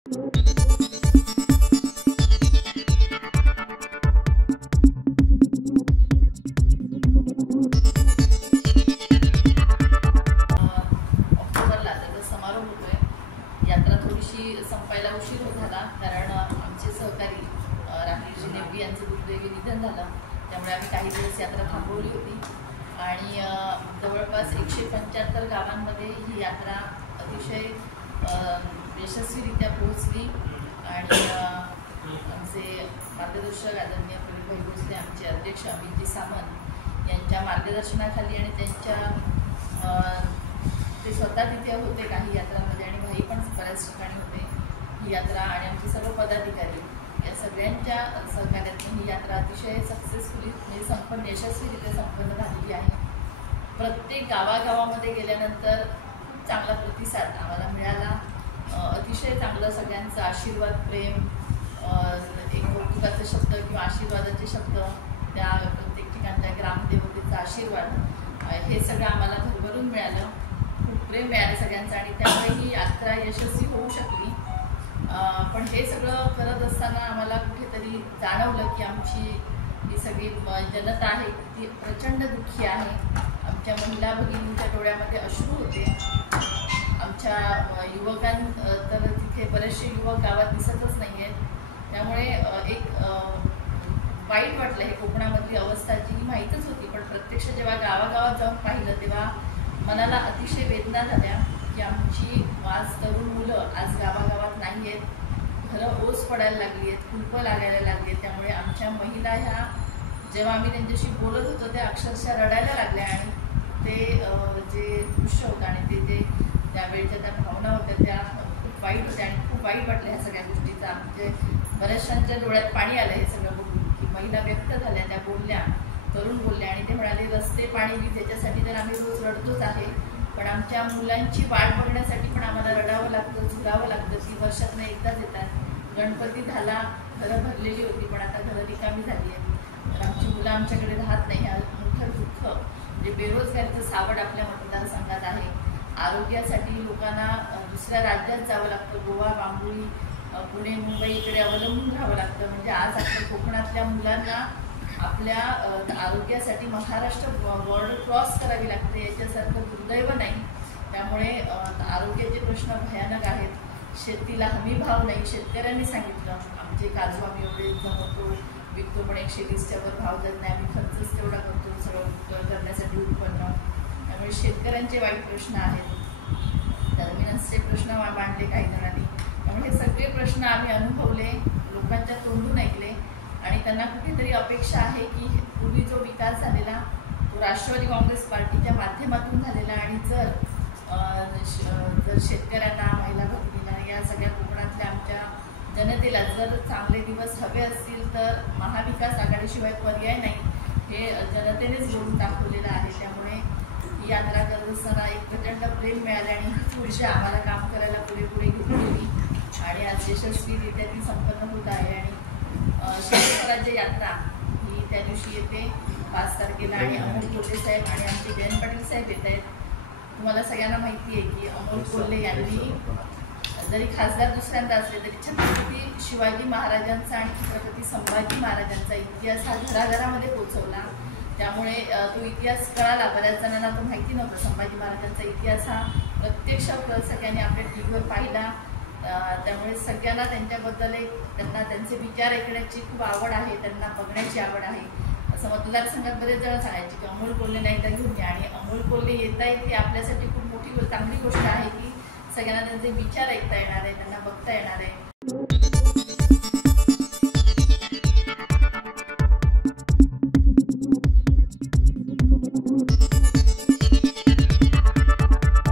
ऑक्टोबरला त्याचा समारोप होतोय। यात्रा थोडीशी संपायला उशीर झाला कारण आमचे सहकारी राकेशजी नेवगी यांचं दुर्दैवी निधन झालं, त्यामुळे आम्ही काही दिवस यात्रा थांबवली होती आणि जवळपास 175 गावांमध्ये ही यात्रा अतिशय यशस्वीरित्या पोहोचली आणि आमचे मार्गदर्शक आदरणीय प्रवीण भाई भोसले, आमचे अध्यक्ष अमितजी सामंत यांच्या मार्गदर्शनाखाली आणि त्यांच्या ते स्वतः तिथे होते काही यात्रांमध्ये आणि भाई पण बऱ्याच ठिकाणी होते ही यात्रा, आणि आमचे सर्व पदाधिकारी या सगळ्यांच्या सहकार्यातून ही यात्रा अतिशय सक्सेसफुली म्हणजे यशस्वीरित्या संपन्न झालेली आहे। प्रत्येक गावागावामध्ये गेल्यानंतर खूप चांगला प्रतिसाद आम्हाला मिळाला, अतिशय चांगलं सगळ्यांचं आशीर्वाद, प्रेम, एक कौतुकाचे शब्द किंवा आशीर्वादाचे शब्द, त्या प्रत्येक ठिकाणच्या ग्रामदेवतेचा आशीर्वाद, हे सगळं आम्हाला भरभरून मिळालं, खूप प्रेम मिळालं सगळ्यांचं आणि त्यामुळे ही यात्रा यशस्वी होऊ शकली। पण हे सगळं करत असताना आम्हाला कुठेतरी जाणवलं की आमची ही सगळी जनता आहे ती प्रचंड दुःखी आहे। आमच्या महिला भगिनींच्या डोळ्यामध्ये अश्रू होते, आमच्या तर तिथे बरेचसे युवक गावात दिसतच नाही आहेत, त्यामुळे एक वाईट वाटलं। हे कोकणामधली अवस्था जी माहीतच होती, पण प्रत्यक्ष जेव्हा गावागावात जाऊन पाहिलं तेव्हा मनाला अतिशय वेदना झाल्या की आमची आज तरुण मुलं आज गावागावात नाही आहेत, घरं ओस पडायला लागली आहेत, कुलपं लागायला लागली आहेत, त्यामुळे आमच्या महिला ह्या जेव्हा आम्ही त्यांच्याशी बोलत होतो त्या अक्षरशः रडायला लागल्या आणि ते जे दृश्य होतं आणि ते त्यावेळेच्या त्या भावना होत्या त्या खूप वाईट होत्या आणि खूप वाईट वाटल्या ह्या सगळ्या गोष्टीचा। म्हणजे बऱ्याचशांच्या डोळ्यात पाणी आलं हे सगळं बघून की महिला व्यक्त झाल्या, त्या बोलल्या, तरुण बोलल्या आणि ते म्हणाले रस्ते, पाणी, वीज याच्यासाठी तर आम्ही रोज रडतोच आहे, पण आमच्या मुलांची वाट बघण्यासाठी पण आम्हाला रडावं लागतं, झुलावं लागतं। ती वर्षातनं एकदाच येतात, गणपती झाला, घरं भरलेली होती पण आता घरं रिकामी झाली आहेत, तर आमची मुलं आमच्याकडे राहत नाही। मोठं दुःख म्हणजे बेरोजगारीचं सावट आपल्या मतदारसंघात आहे। आरोग्यासाठी लोकांना दुसऱ्या राज्यात जावं लागतं, गोवा, बांबोळी, पुणे, मुंबई इकडे अवलंबून राहावं लागतं। म्हणजे आज आपल्या कोकणातल्या मुलांना आपल्या आरोग्यासाठी महाराष्ट्र बॉर्डर क्रॉस करावी लागते, याच्यासारखं दुर्दैव नाही। त्यामुळे आरोग्याचे प्रश्न भयानक आहेत, शेतीला हमी भाव नाही। शेतकऱ्यांनी सांगितलं आमचे काजू आम्ही एवढे जमवतो, विकतो, पण 120च्या वर भाव देत नाही, आम्ही खर्चच तेवढा करतो सगळं करण्यासाठी उत्पन्न, त्यामुळे शेतकऱ्यांचे वाईट प्रश्न आहेत, टर्मिनल्सचे प्रश्न मांडले काही जणांनी, त्यामुळे हे सगळे प्रश्न आम्ही अनुभवले, लोकांच्या तोंडून ऐकले आणि त्यांना कुठेतरी अपेक्षा आहे की पूर्वी जो विकास झालेला तो राष्ट्रवादी काँग्रेस पार्टीच्या माध्यमातून झालेला, आणि जर शेतकऱ्यांना, महिला भगिनींना, या सगळ्या कोकणातल्या आमच्या जनतेला जर चांगले दिवस हवे असतील तर महाविकास आघाडीशिवाय पर्याय नाही, हे जनतेनेच बोलून दाखवलेलं आहे। त्यामुळे ही यात्रा करत असताना एक प्रचंड प्रेम मिळाले आणि हीच ऊर्जा आम्हाला काम करायला पुढे घेऊन गेली आणि आज यशस्वीरित्या ती संपन्न होत आहे। आणि शेतकऱ्याची यात्रा ही त्या दिवशी येते 5 तारखेला आणि अमोल कोल्हे साहेब आणि आमचे जयंत पाटील साहेब येत आहेत। तुम्हाला सगळ्यांना माहिती आहे की अमोल कोल्हे यांनी जरी खासदार दुसऱ्यांदा असले तरी छत्रपती शिवाजी महाराजांचा आणि छत्रपती संभाजी महाराजांचा इतिहास हा घराघरामध्ये पोचवला, त्यामुळे तो इतिहास कळाला। बऱ्याच जणांना तो माहिती नव्हता, संभाजी महाराजांचा इतिहास हा प्रत्यक्ष सगळ्यांनी आपल्या टीव्हीवर पाहिला, त्यामुळे सगळ्यांना त्यांच्याबद्दल त्यांना त्यांचे विचार ऐकण्याची खूप आवड आहे, त्यांना बघण्याची आवड आहे। असं मतदारसंघात बरेच जण सांगायचे की अमोल कोल्हे नाही तर घेऊन या, आणि अमोल कोल्हे येत आहेत ही आपल्यासाठी खूप मोठी चांगली गोष्ट आहे की सगळ्यांना त्यांचे विचार ऐकता येणार आहे, त्यांना बघता येणार आहे।